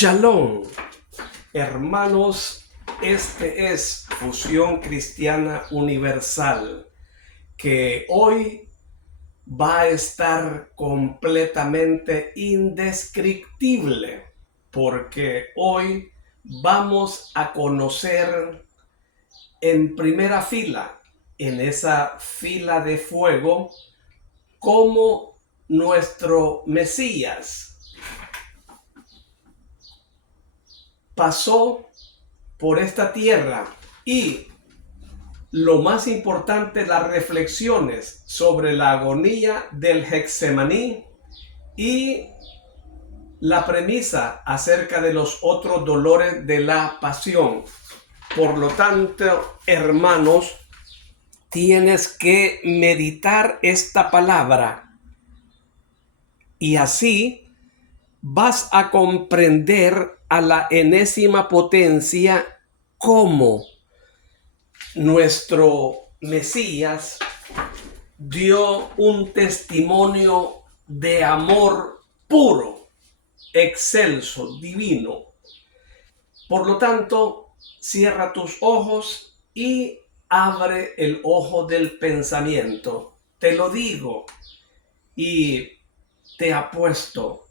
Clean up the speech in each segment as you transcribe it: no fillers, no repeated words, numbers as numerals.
Shalom, hermanos, este es Fusión Cristiana Universal, que hoy va a estar completamente indescriptible, porque hoy vamos a conocer en primera fila, en esa fila de fuego, cómo nuestro Mesías pasó por esta tierra y lo más importante, las reflexiones sobre la agonía del Getsemaní y la premisa acerca de los otros dolores de la pasión. Por lo tanto, hermanos, tienes que meditar esta palabra y así vas a comprender a la enésima potencia cómo nuestro Mesías dio un testimonio de amor puro, excelso, divino. Por lo tanto, cierra tus ojos y abre el ojo del pensamiento. Te lo digo y te apuesto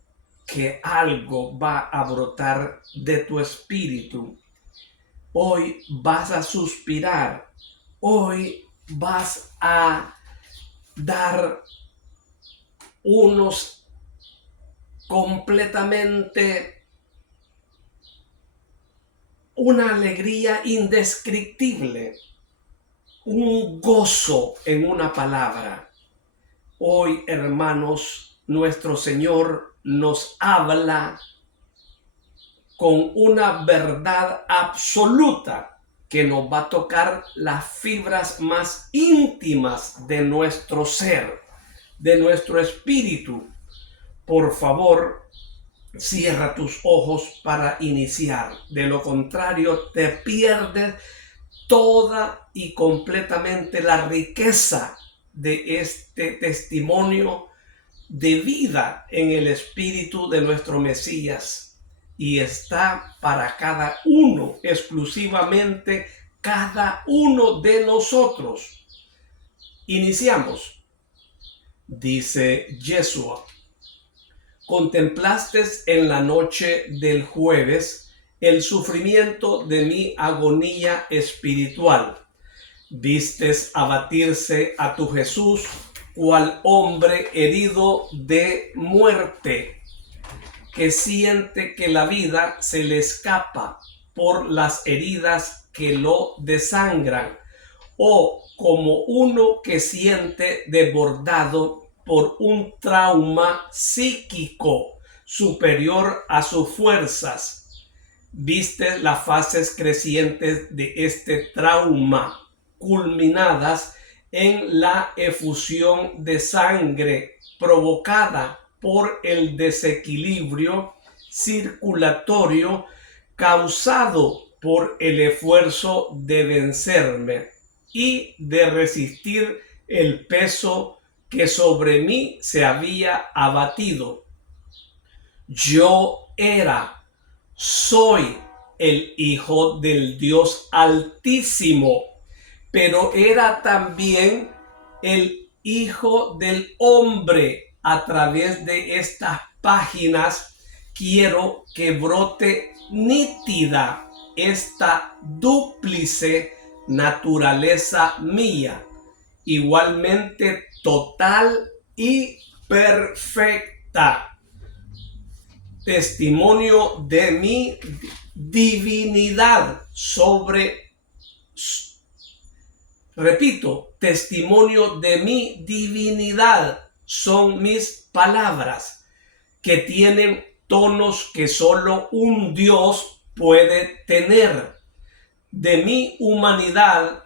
que algo va a brotar de tu espíritu. Hoy vas a suspirar, hoy vas a dar unos completamente una alegría indescriptible, un gozo en una palabra. Hoy, hermanos, nuestro Señor nos habla con una verdad absoluta que nos va a tocar las fibras más íntimas de nuestro ser, de nuestro espíritu. Por favor, cierra tus ojos para iniciar. De lo contrario, te pierdes toda y completamente la riqueza de este testimonio de vida en el espíritu de nuestro Mesías. Y está para cada uno, exclusivamente cada uno de nosotros. Iniciamos. Dice Yeshua: contemplaste en la noche del jueves el sufrimiento de mi agonía espiritual. Vistes abatirse a tu Jesús cual hombre herido de muerte, que siente que la vida se le escapa por las heridas que lo desangran, o como uno que siente desbordado por un trauma psíquico superior a sus fuerzas. Viste las fases crecientes de este trauma, culminadas en la efusión de sangre provocada por el desequilibrio circulatorio causado por el esfuerzo de vencerme y de resistir el peso que sobre mí se había abatido. Yo soy el Hijo del Dios Altísimo, pero era también el Hijo del Hombre. A través de estas páginas quiero que brote nítida esta dúplice naturaleza mía, igualmente total y perfecta. Testimonio de mi divinidad repito, testimonio de mi divinidad son mis palabras, que tienen tonos que solo un Dios puede tener. De mi humanidad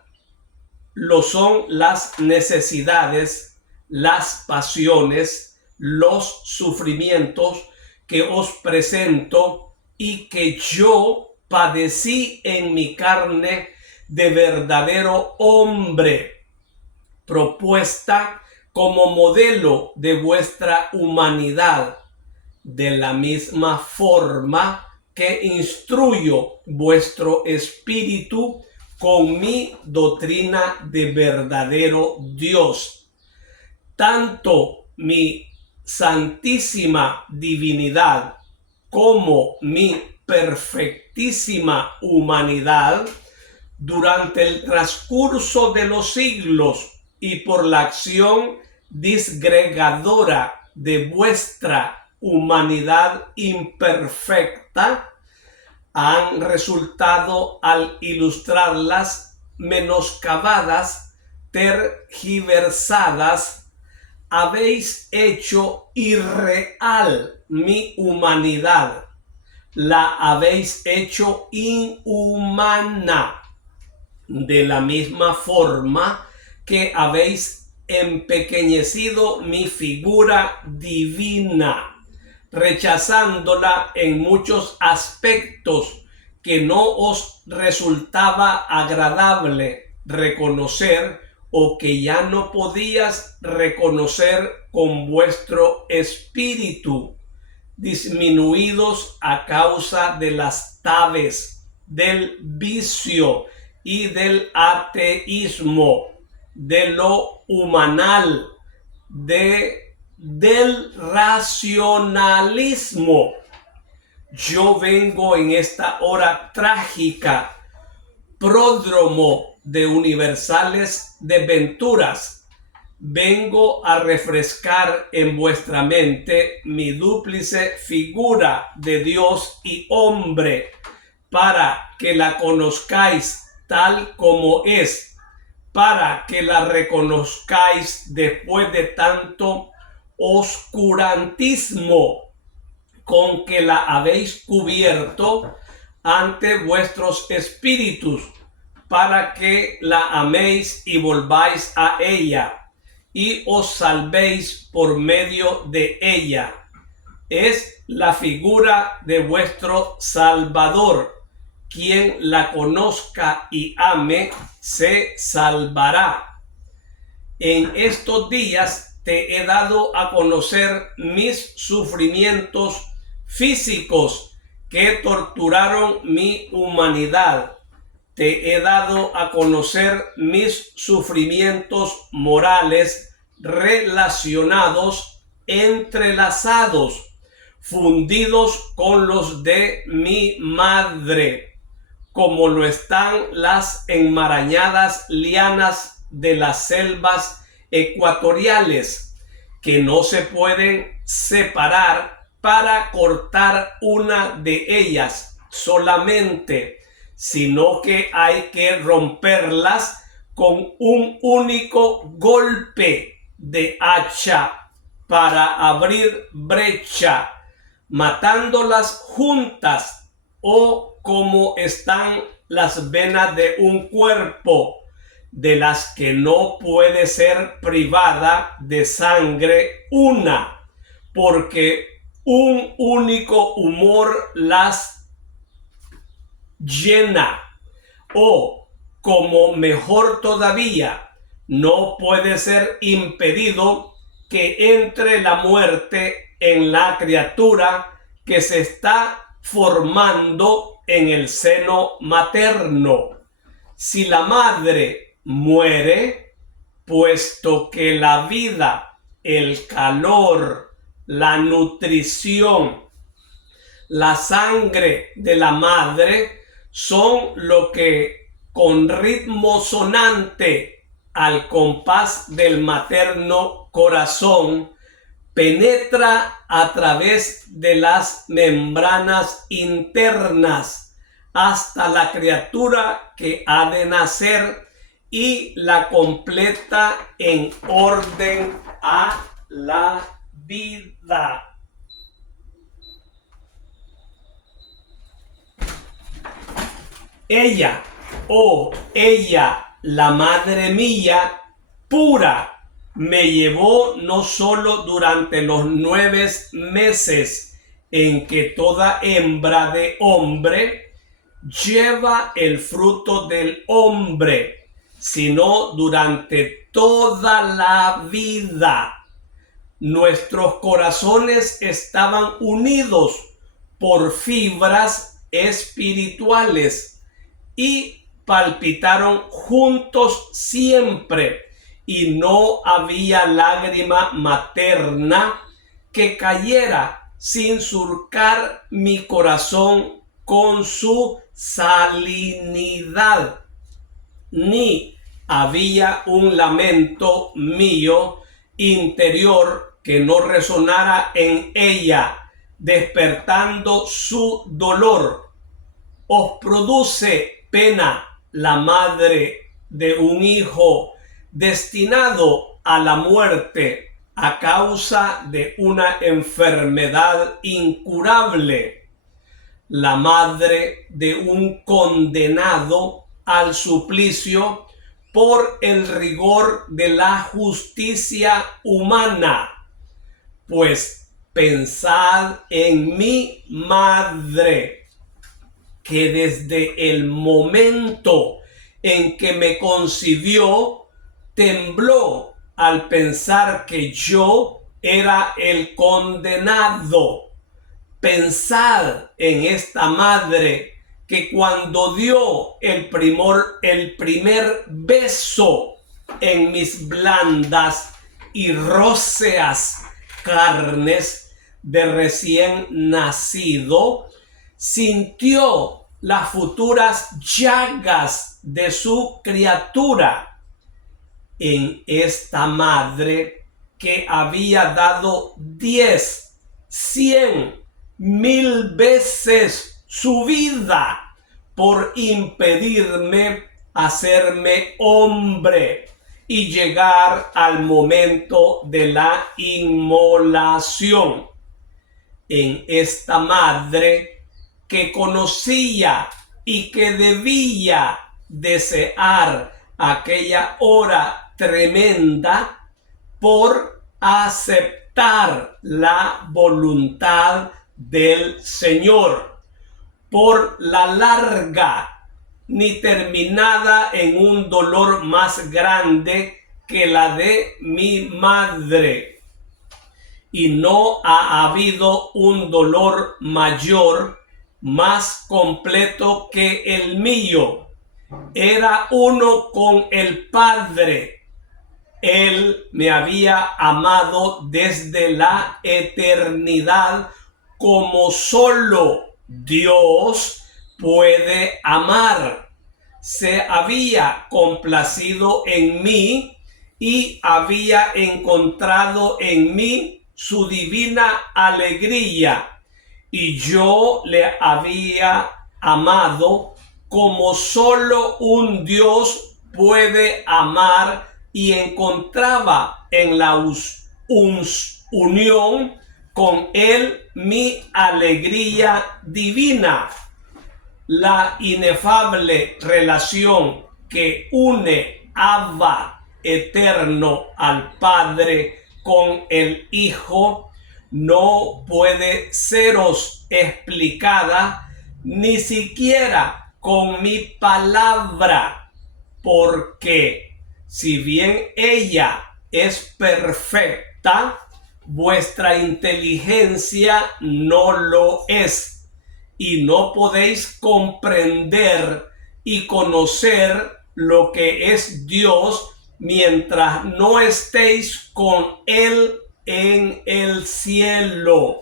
lo son las necesidades, las pasiones, los sufrimientos que os presento y que yo padecí en mi carne de verdadero hombre, propuesta como modelo de vuestra humanidad, de la misma forma que instruyo vuestro espíritu con mi doctrina de verdadero Dios. Tanto mi santísima divinidad como mi perfectísima humanidad, durante el transcurso de los siglos y por la acción disgregadora de vuestra humanidad imperfecta, han resultado, al ilustrarlas, menoscabadas, tergiversadas. Habéis hecho irreal mi humanidad, la habéis hecho inhumana, de la misma forma que habéis empequeñecido mi figura divina, rechazándola en muchos aspectos que no os resultaba agradable reconocer, o que ya no podías reconocer con vuestro espíritu, disminuidos a causa de las tabes, del vicio y del ateísmo, de lo humanal, del racionalismo. Yo vengo en esta hora trágica, pródromo de universales desventuras, vengo a refrescar en vuestra mente mi dúplice figura de Dios y hombre, para que la conozcáis tal como es, para que la reconozcáis después de tanto oscurantismo con que la habéis cubierto ante vuestros espíritus, para que la améis y volváis a ella y os salvéis por medio de ella. Es la figura de vuestro Salvador. Quien la conozca y ame se salvará. En estos días te he dado a conocer mis sufrimientos físicos que torturaron mi humanidad. Te he dado a conocer mis sufrimientos morales relacionados, entrelazados, fundidos con los de mi madre, como lo están las enmarañadas lianas de las selvas ecuatoriales, que no se pueden separar para cortar una de ellas solamente, sino que hay que romperlas con un único golpe de hacha para abrir brecha, matándolas juntas, o como están las venas de un cuerpo, de las que no puede ser privada de sangre una, porque un único humor las llena. O, como mejor todavía, no puede ser impedido que entre la muerte en la criatura que se está formando en el seno materno. Si la madre muere, puesto que la vida, el calor, la nutrición, la sangre de la madre son lo que con ritmo sonante al compás del materno corazón penetra a través de las membranas internas hasta la criatura que ha de nacer y la completa en orden a la vida. Ella, la madre mía, pura, me llevó no solo durante los 9 meses en que toda hembra de hombre lleva el fruto del hombre, sino durante toda la vida. Nuestros corazones estaban unidos por fibras espirituales y palpitaron juntos siempre, y no había lágrima materna que cayera sin surcar mi corazón con su salinidad, ni había un lamento mío interior que no resonara en ella, despertando su dolor. Os produce pena la madre de un hijo destinado a la muerte a causa de una enfermedad incurable, la madre de un condenado al suplicio por el rigor de la justicia humana. Pues pensad en mi madre, que desde el momento en que me concibió, tembló al pensar que yo era el condenado. Pensad en esta madre que cuando dio el primer beso en mis blandas y róseas carnes de recién nacido, sintió las futuras llagas de su criatura. En esta madre que había dado 10, 100, 1000 veces su vida por impedirme hacerme hombre y llegar al momento de la inmolación. En esta madre que conocía y que debía desear aquella hora tremenda por aceptar la voluntad del Señor, por la larga ni terminada en un dolor más grande que la de mi madre. Y no ha habido un dolor mayor, más completo que el mío. Era uno con el Padre. Él me había amado desde la eternidad, como solo Dios puede amar. Se había complacido en mí y había encontrado en mí su divina alegría, y yo le había amado como solo un Dios puede amar, y encontraba en la unión con él mi alegría divina. La inefable relación que une Abba eterno al Padre con el Hijo no puede seros explicada ni siquiera con mi palabra, porque si bien ella es perfecta, vuestra inteligencia no lo es, y no podéis comprender y conocer lo que es Dios mientras no estéis con Él en el cielo.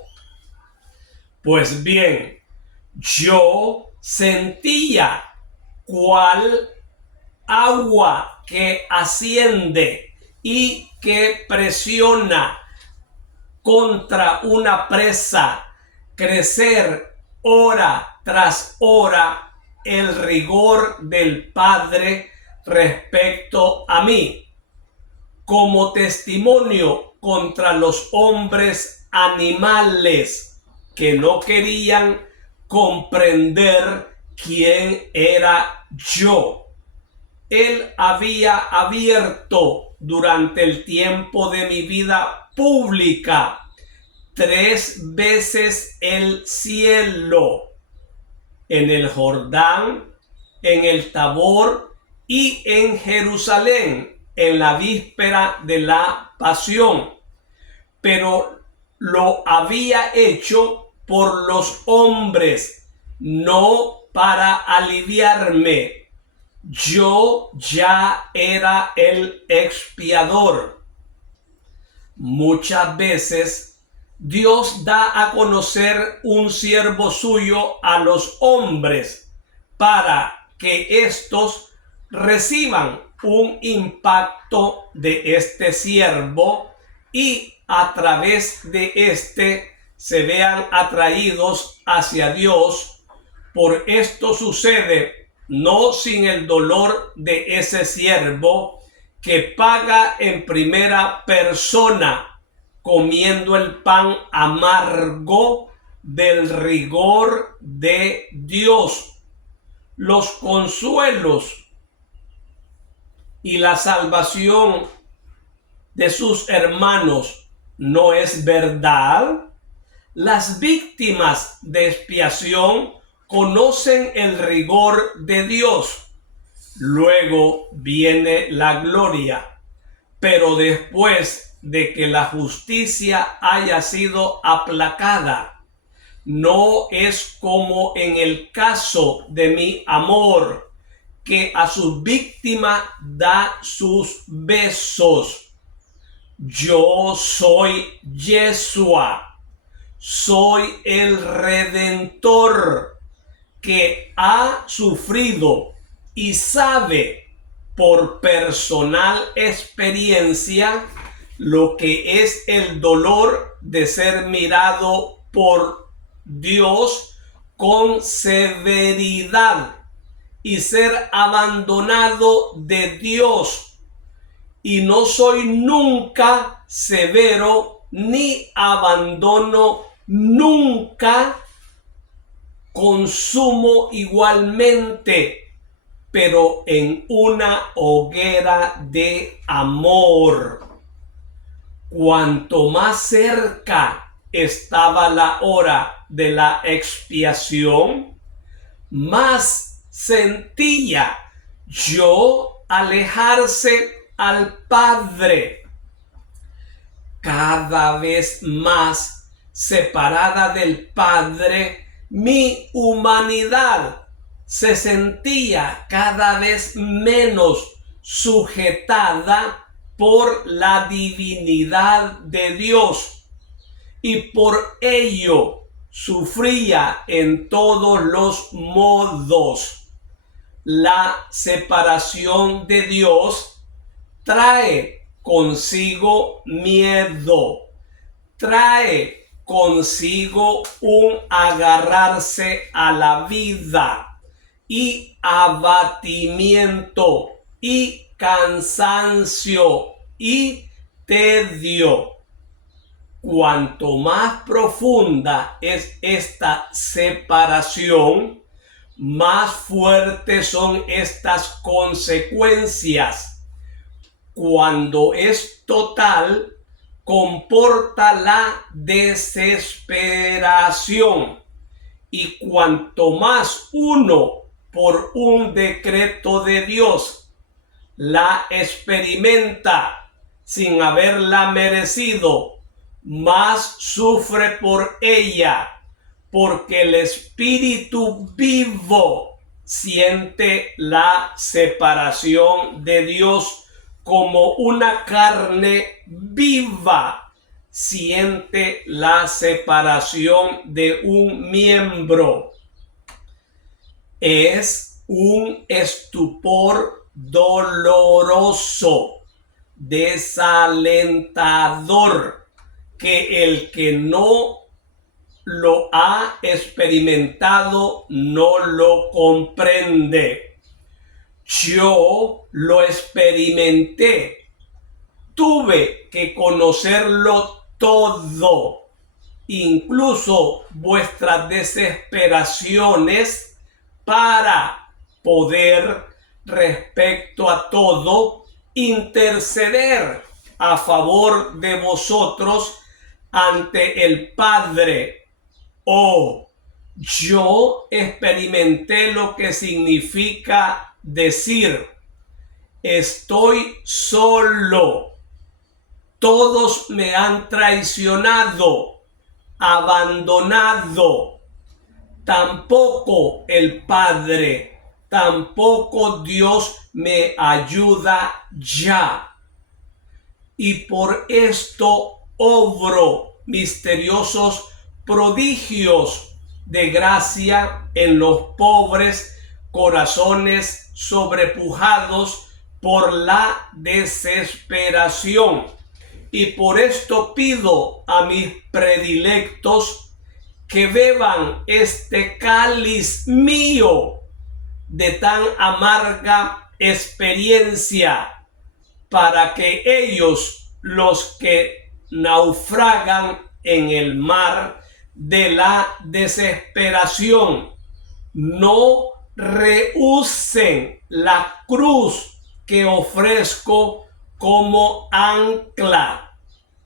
Pues bien, yo sentía cuál agua que asciende y que presiona contra una presa, crecer hora tras hora el rigor del Padre respecto a mí, como testimonio contra los hombres animales que no querían comprender quién era yo. Él había abierto durante el tiempo de mi vida pública 3 veces el cielo, en el Jordán, en el Tabor y en Jerusalén, en la víspera de la Pasión, pero lo había hecho por los hombres no para aliviarme. Yo ya era el expiador. Muchas veces Dios da a conocer un siervo suyo a los hombres para que éstos reciban un impacto de este siervo y a través de este se vean atraídos hacia Dios. Por esto sucede no sin el dolor de ese siervo que paga en primera persona, comiendo el pan amargo del rigor de Dios. Los consuelos y la salvación de sus hermanos no es verdad. Las víctimas de expiación conocen el rigor de Dios. Luego viene la gloria. Pero después de que la justicia haya sido aplacada, no es como en el caso de mi amor, que a su víctima da sus besos. Yo soy Yeshua, soy el Redentor que ha sufrido y sabe por personal experiencia lo que es el dolor de ser mirado por Dios con severidad y ser abandonado de Dios. Y no soy nunca severo ni abandono nunca, consumo igualmente, pero en una hoguera de amor. Cuanto más cerca estaba la hora de la expiación, más sentía yo alejarse al Padre. Cada vez más separada del Padre, mi humanidad se sentía cada vez menos sujetada por la divinidad de Dios, y por ello sufría en todos los modos. La separación de Dios trae consigo miedo, trae consigo un agarrarse a la vida y abatimiento y cansancio y tedio. Cuanto más profunda es esta separación, más fuertes son estas consecuencias. Cuando es total, comporta la desesperación, y cuanto más uno, por un decreto de Dios, la experimenta sin haberla merecido, más sufre por ella, porque el espíritu vivo siente la separación de Dios como una carne viva siente la separación de un miembro. Es un estupor doloroso, desalentador, que el que no lo ha experimentado no lo comprende. Yo lo experimenté, tuve que conocerlo todo, incluso vuestras desesperaciones, para poder, respecto a todo, interceder a favor de vosotros ante el Padre. Oh, yo experimenté lo que significa decir: estoy solo, todos me han traicionado, abandonado. tampoco el Padre, tampoco Dios me ayuda ya. Y por esto obro misteriosos prodigios de gracia en los pobres corazones sobrepujados por la desesperación. Y por esto pido a mis predilectos que beban este cáliz mío de tan amarga experiencia, para que ellos, los que naufragan en el mar de la desesperación, no rehúsen la cruz que ofrezco como ancla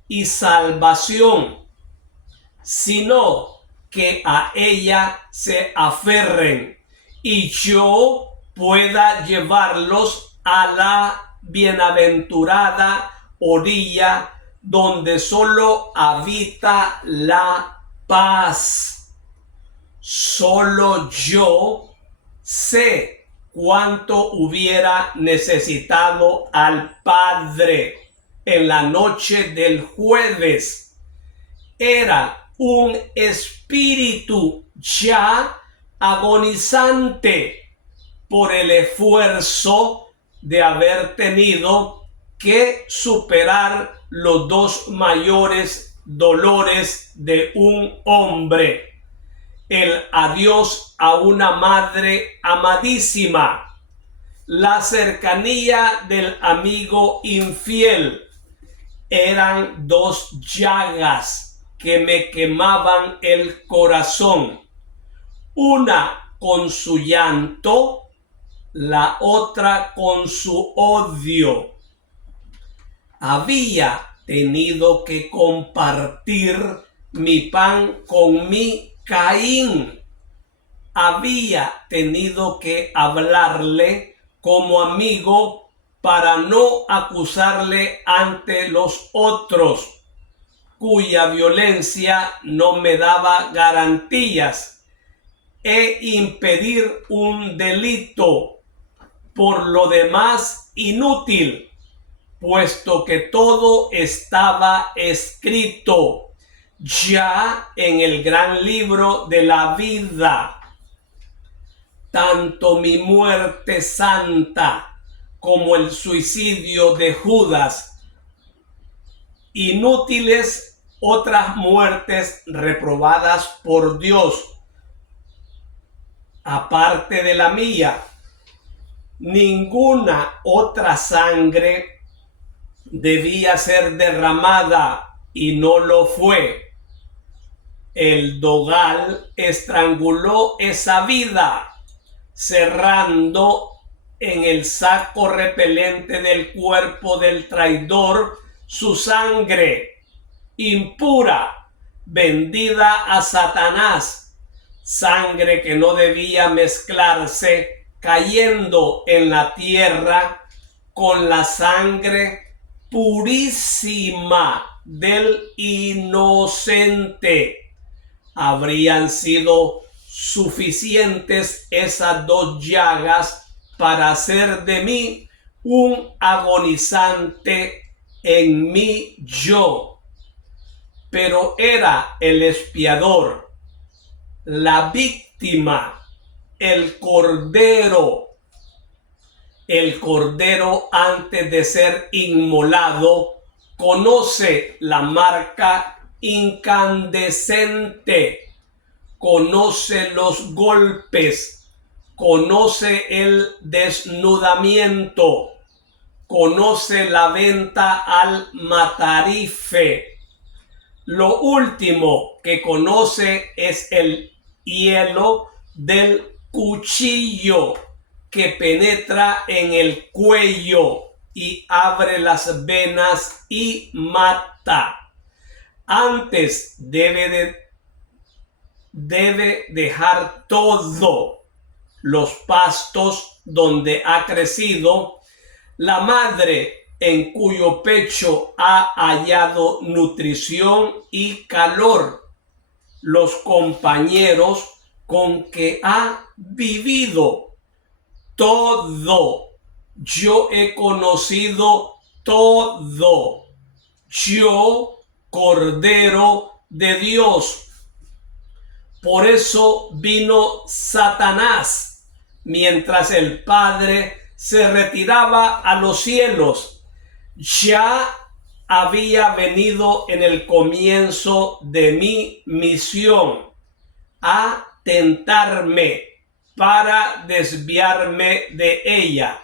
y salvación, sino que a ella se aferren y yo pueda llevarlos a la bienaventurada orilla donde solo habita la paz. Solo yo sé cuánto hubiera necesitado al Padre en la noche del jueves. Era un espíritu ya agonizante por el esfuerzo de haber tenido que superar los dos mayores dolores de un hombre: el adiós a una madre amadísima, la cercanía del amigo infiel. Eran dos llagas que me quemaban el corazón, una con su llanto, la otra con su odio. Había tenido que compartir mi pan con mi Caín. Había tenido que hablarle como amigo para no acusarle ante los otros, cuya violencia no me daba garantías, e impedir un delito, por lo demás inútil, puesto que todo estaba escrito ya en el gran libro de la vida. Tanto mi muerte santa como el suicidio de Judas, inútiles otras muertes reprobadas por Dios, aparte de la mía. Ninguna otra sangre debía ser derramada y no lo fue. El dogal estranguló esa vida, cerrando en el saco repelente del cuerpo del traidor su sangre impura, vendida a Satanás, sangre que no debía mezclarse, cayendo en la tierra con la sangre purísima del inocente. Habrían sido suficientes esas dos llagas para hacer de mí un agonizante en mi yo. Pero era el expiador, la víctima, el cordero. El cordero, antes de ser inmolado, conoce la marca incandescente, conoce los golpes, conoce el desnudamiento, conoce la venta al matarife. Lo último que conoce es el hielo del cuchillo que penetra en el cuello y abre las venas y mata. Antes debe dejar todo, los pastos donde ha crecido, la madre en cuyo pecho ha hallado nutrición y calor, los compañeros con que ha vivido todo. Yo he conocido todo. Yo, Cordero de Dios. Por eso vino Satanás mientras el Padre se retiraba a los cielos. Ya había venido en el comienzo de mi misión a tentarme para desviarme de ella.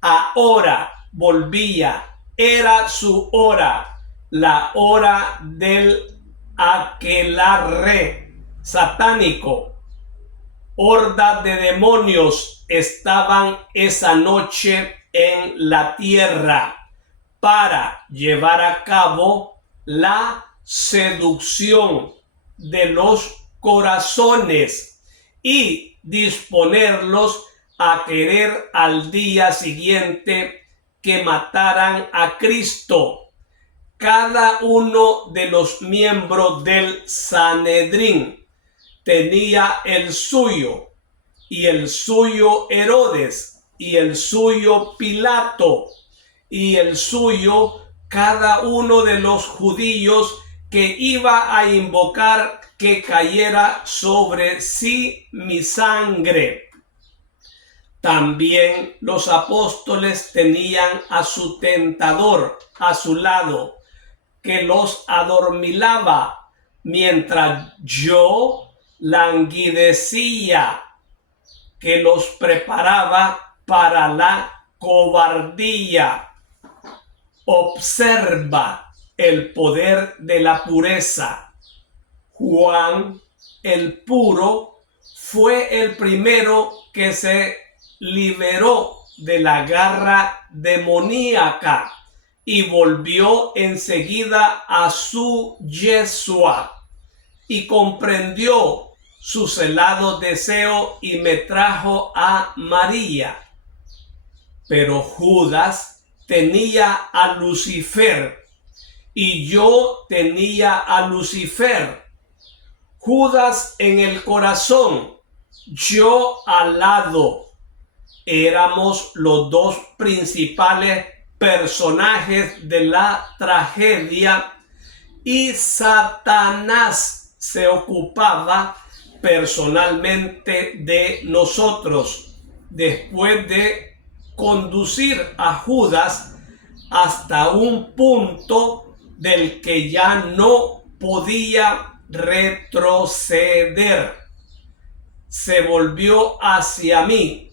Ahora volvía, era su hora, la hora del aquelarre satánico. Hordas de demonios estaban esa noche en la tierra para llevar a cabo la seducción de los corazones y disponerlos a querer al día siguiente que mataran a Cristo. Cada uno de los miembros del Sanedrín tenía el suyo, y el suyo Herodes, y el suyo Pilato, y el suyo cada uno de los judíos que iba a invocar que cayera sobre sí mi sangre. También los apóstoles tenían a su tentador a su lado, que los adormilaba mientras yo languidecía, que los preparaba para la cobardía. Observa el poder de la pureza. Juan el puro fue el primero que se liberó de la garra demoníaca y volvió enseguida a su Yeshua y comprendió su celado deseo y me trajo a María. Pero Judas tenía a Lucifer y yo tenía a Lucifer. Judas en el corazón, yo al lado. Éramos los dos principales personajes de la tragedia y Satanás se ocupaba personalmente de nosotros después de conducir a Judas hasta un punto del que ya no podía retroceder. Se volvió hacia mí.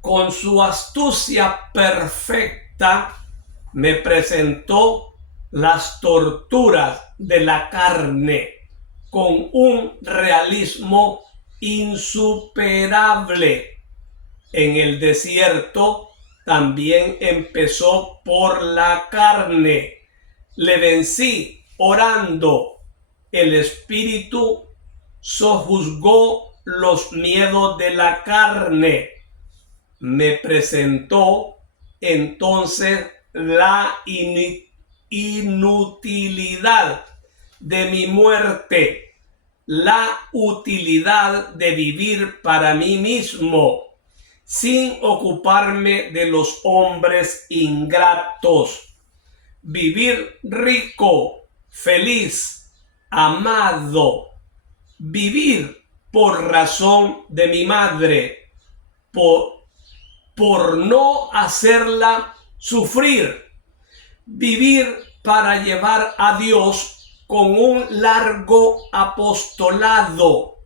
Con su astucia perfecta me presentó las torturas de la carne con un realismo insuperable. En el desierto también empezó por la carne. Le vencí orando. El espíritu sojuzgó los miedos de la carne. Me presentó entonces la inutilidad de mi muerte, la utilidad de vivir para mí mismo, sin ocuparme de los hombres ingratos, vivir rico, feliz, amado, vivir por razón de mi madre, por no hacerla sufrir, vivir para llevar a Dios con un largo apostolado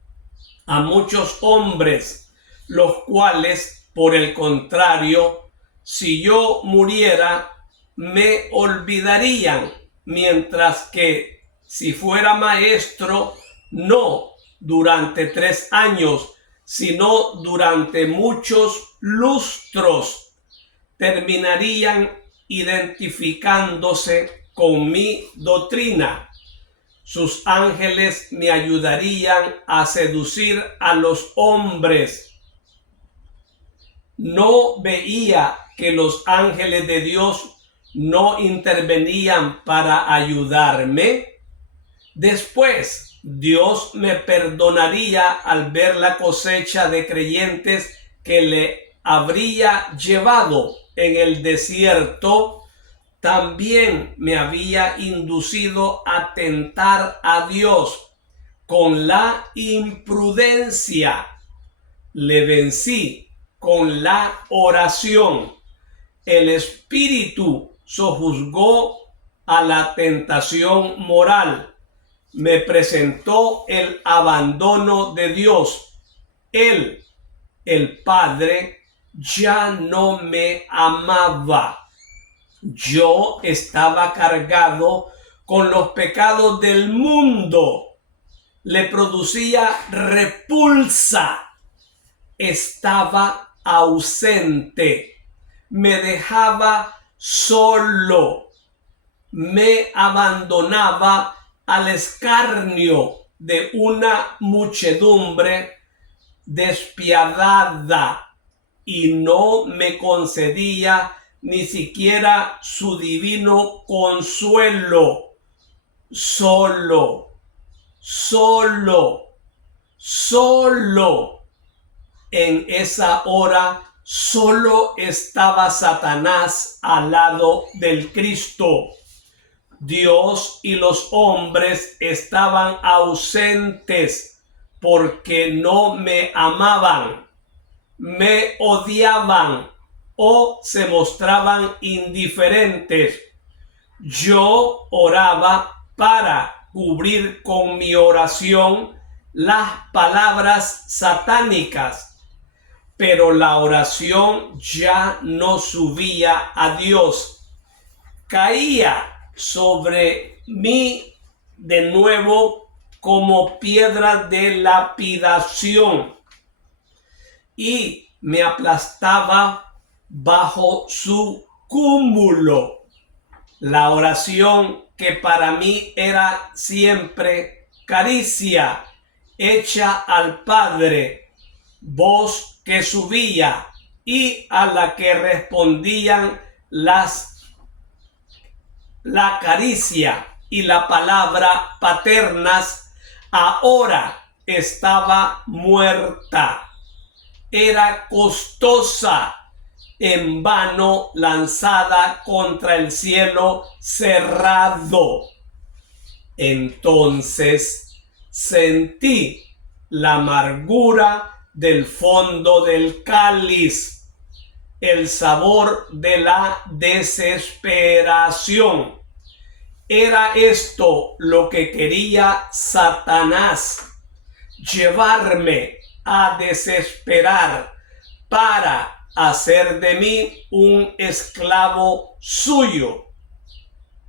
a muchos hombres, los cuales, por el contrario, si yo muriera, me olvidarían, mientras que si fuera maestro, no durante 3 años, sino durante muchos lustros, terminarían identificándose con mi doctrina. Sus ángeles me ayudarían a seducir a los hombres. No veía que los ángeles de Dios no intervenían para ayudarme. Después Dios me perdonaría al ver la cosecha de creyentes que le habría llevado en el desierto. También me había inducido a tentar a Dios con la imprudencia. Le vencí con la oración. El Espíritu sojuzgó a la tentación moral. Me presentó el abandono de Dios. Él, el Padre, ya no me amaba. Yo estaba cargado con los pecados del mundo. Le producía repulsa. Estaba ausente. Me dejaba solo. Me abandonaba al escarnio de una muchedumbre despiadada y no me concedía ni siquiera su divino consuelo. Solo en esa hora solo estaba Satanás al lado del Cristo. Dios y los hombres estaban ausentes porque no me amaban, me odiaban o se mostraban indiferentes. Yo oraba para cubrir con mi oración las palabras satánicas, pero la oración ya no subía a Dios. Caía sobre mí de nuevo como piedra de lapidación y me aplastaba bajo su cúmulo. La oración, que para mí era siempre caricia hecha al Padre, voz que subía y a la que respondían la caricia y la palabra paternas, ahora estaba muerta. Era costosa, en vano lanzada contra el cielo cerrado. Entonces sentí la amargura del fondo del cáliz, el sabor de la desesperación. Era esto lo que quería Satanás, llevarme a desesperar para hacer de mí un esclavo suyo.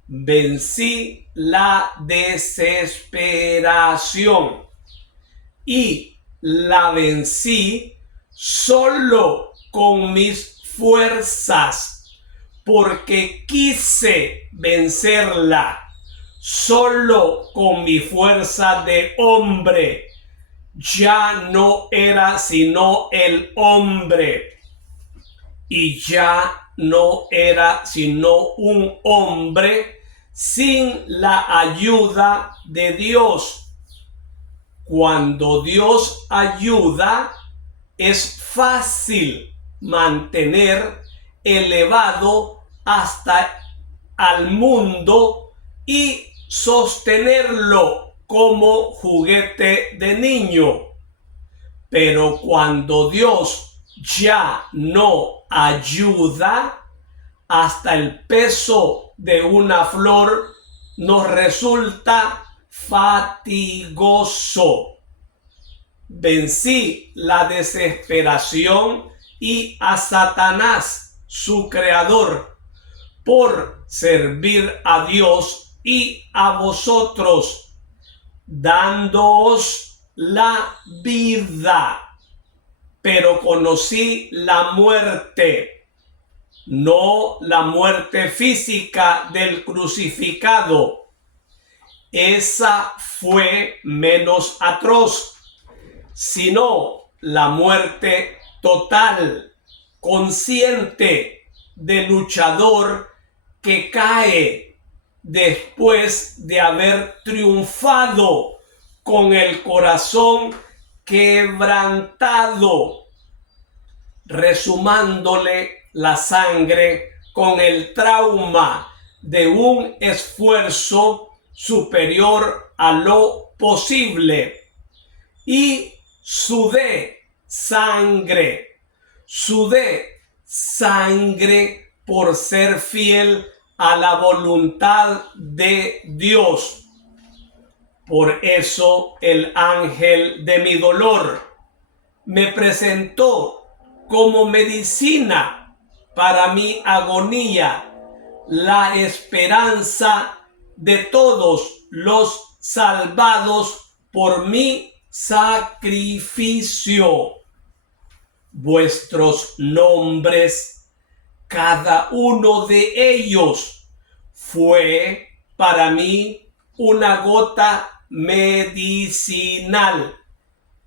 Vencí la desesperación y la vencí solo con mis fuerzas, porque quise vencerla solo con mi fuerza de hombre. Ya no era sino el hombre, y ya no era sino un hombre sin la ayuda de Dios. Cuando Dios ayuda, es fácil mantener elevado hasta al mundo y sostenerlo como juguete de niño. Pero cuando Dios ya no ayuda, hasta el peso de una flor nos resulta fatigoso. Vencí la desesperación y a Satanás, su creador, por servir a Dios y a vosotros, dándoos la vida. Pero conocí la muerte, no la muerte física del crucificado. Esa fue menos atroz, sino la muerte total, consciente, de luchador que cae después de haber triunfado con el corazón quebrantado, resumándole la sangre con el trauma de un esfuerzo superior a lo posible, y sudé sangre por ser fiel a la voluntad de Dios. Por eso el ángel de mi dolor me presentó como medicina para mi agonía la esperanza de todos los salvados por mi sacrificio. Vuestros nombres, cada uno de ellos, fue para mí una gota medicinal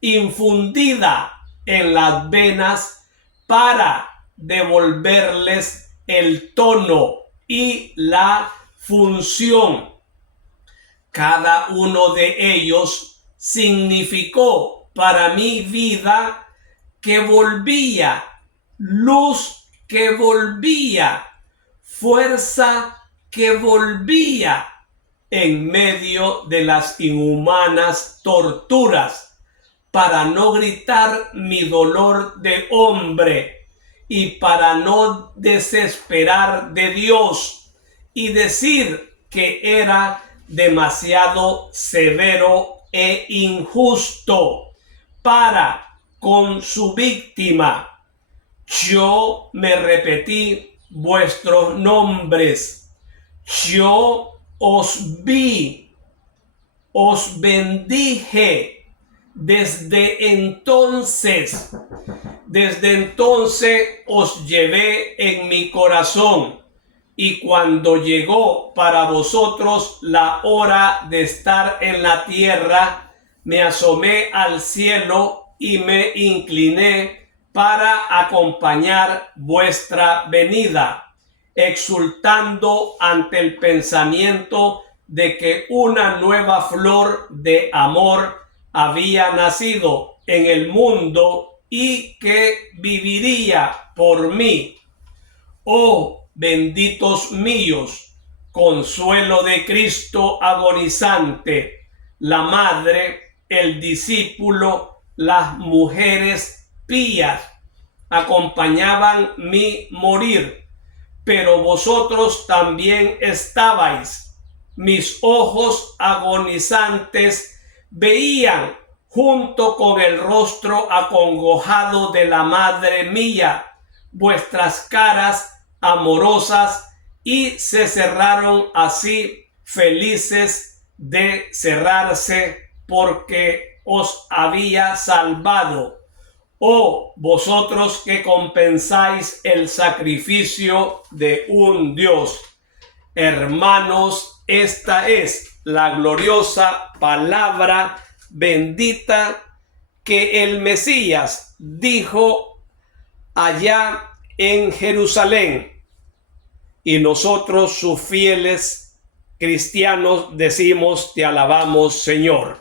infundida en las venas para devolverles el tono y la función. Cada uno de ellos significó para mi vida que volvía, luz que volvía, fuerza que volvía en medio de las inhumanas torturas, para no gritar mi dolor de hombre y para no desesperar de Dios y decir que era demasiado severo e injusto para con su víctima. Yo me repetí vuestros nombres. Yo os vi, os bendije. Desde entonces os llevé en mi corazón, y cuando llegó para vosotros la hora de estar en la tierra, me asomé al cielo y me incliné para acompañar vuestra venida, exultando ante el pensamiento de que una nueva flor de amor había nacido en el mundo y que viviría por mí. Oh, benditos míos, consuelo de Cristo agonizante, la madre, el discípulo, las mujeres pías acompañaban mi morir, pero vosotros también estabais. Mis ojos agonizantes veían junto con el rostro acongojado de la madre mía vuestras caras amorosas, y se cerraron así, felices de cerrarse, porque os había salvado. Oh, vosotros que compensáis el sacrificio de un Dios. Hermanos, esta es la gloriosa palabra bendita que el Mesías dijo allá en Jerusalén, y nosotros, sus fieles cristianos, decimos: te alabamos, Señor.